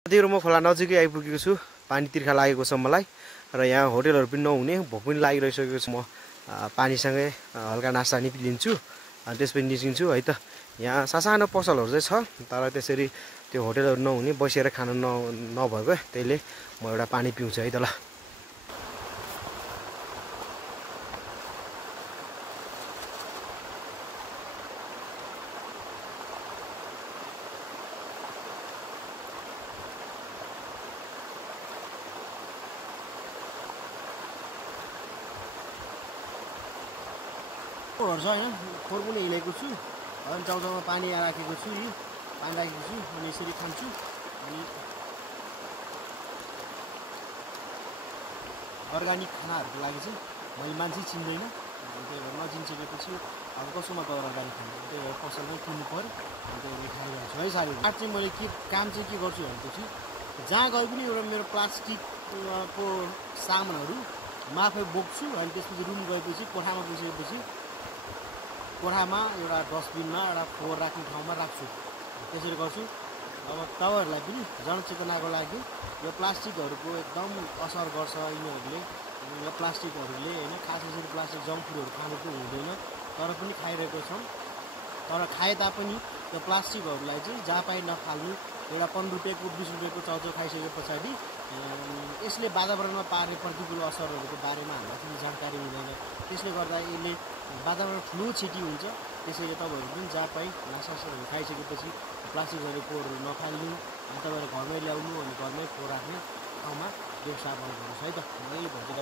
साथीहरु म खोला नजिकै आइपुगेको छु। पानी तिर्खा लागेको छ मलाई र यहाँ होटलहरु पनि नहुने भोक पनि लागिरहेको छ। म पानीसँगै हल्का नास्ता नि लिन्छु अनि त्यसपछि निस्किन्छु है त। यहाँ सासानो पसलहरु चाहिँ छ तर त्यसरी त्यो होटलहरु नहुने बसेर खान नभएको त्यसले म एउटा पानी पिउँछु है त ल। फोहोर छ हैन, फोहोर पनि हिलेको छु अनि चाउचाउमा पानी राखेको छु, यो पानी राखेको छु अनि यसरी खान्छु। अनि अर्गानिक खानाहरुको लागि चाहिँ मैले मान्छे चिन्दैन, त्यही भएर नचिनिसकेपछि अब कसोमा त अर्गानिक खाना, त्यही भएर पसलमै किन्नु पर्यो अनि त्यही भएर खाइरहेको छु है साथी। आज चाहिँ मैले काम चाहिँ के गर्छु भनेपछि जहाँ गए पनि एउटा मेरो प्लास्टिकको सामानहरु म आफै बोक्छु अनि त्यसपछि रुम गएपछि कोठामा पुगेपछि कोठामा एउटा डस्टबिनमा एउटा फोहोर राख्ने ठाउँमा राख्छु। त्यसरी गर्छु। अब तपाईहरुलाई पनि जनचेतनाको लागि यो प्लास्टिकहरुको एकदम असर गर्छ यिनीहरुले। यो प्लास्टिकहरुले हैन, खास गरी प्लास्टिक जङ्क फुडहरु खानु त हुँदैन तर पनि खाइरहेको छौं। तर खाए तापनि यो प्लास्टिकहरुलाई चाहिँ जहाँ पाए नफाल्नु। एउटा 15 रुपैयाँको 20 रुपैयाँको चाउचाउ खाइसके पछाडी यसले वातावरणमा पार्ने प्रतिकूल असरहरुको बारेमा हामीलाई पनि जानकारी हुँदैन। त्यसले गर्दा यसले वातावरण ठुलो क्षति हुन्छ। त्यसैले तपाईहरु पनि जहाँ पाए नास्ताहरु खाइसकेपछि प्लास्टिकहरु फोहोरहरु नफाल्नु अनि तपाईहरु घरमै ल्याउनु अनि घरमै फोहोर राख्ने ठाउँमा व्यवस्थापन गर्नुस् है त। मैले भन्छु।